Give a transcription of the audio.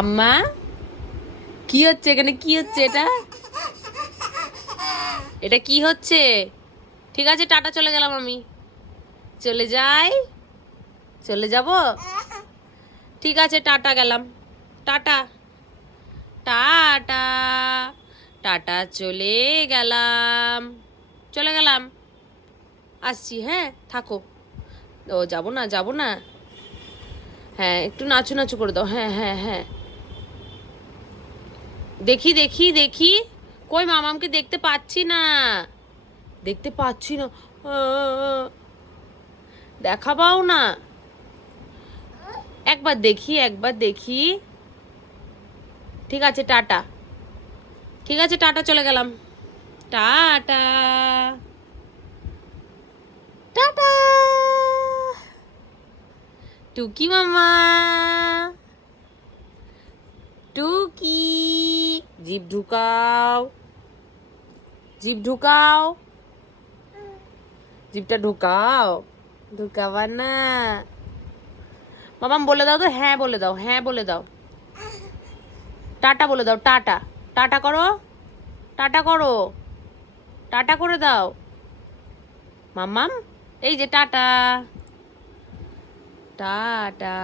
আম্মা কি হচ্ছে এখানে? কি হচ্ছে এটা? এটা কি হচ্ছে? ঠিক আছে, টাটা, চলে গেলাম আমি। চলে যাই? চলে যাব? ঠিক আছে, টাটা, গেলাম। টাটা। টাটা। টাটা, চলে গেলাম। চলে গেলাম। আসছি, হ্যাঁ, থাকো। ও, যাব না, যাব না। হ্যাঁ, একটু নাচু নাচু করে দাও। হ্যাঁ, হ্যাঁ, হ্যাঁ। দেখি, দেখি, দেখি। কই মামামকে দেখতে পাচ্ছি না। দেখতে পাচ্ছি না। আহ, দেখা পাও না। একবার দেখি, একবার দেখি। ঠিক আছে, টাটা। ঠিক আছে, টাটা, চলে গেলাম। টাটা। টাটা। টুকি মামা। টুকি। জিভ ঢুকাও। জিভ ঢুকাও। জিভটা ঢুকাও। ঢুকাবা না? মামাম বলে দাও তো, হ্যাঁ বলে দাও, হ্যাঁ বলে দাও। টাটা বলে দাও, টাটা। টাটা করো। টাটা করো। টাটা করে দাও মাম্মাম। এই যে টাটা। টাটা।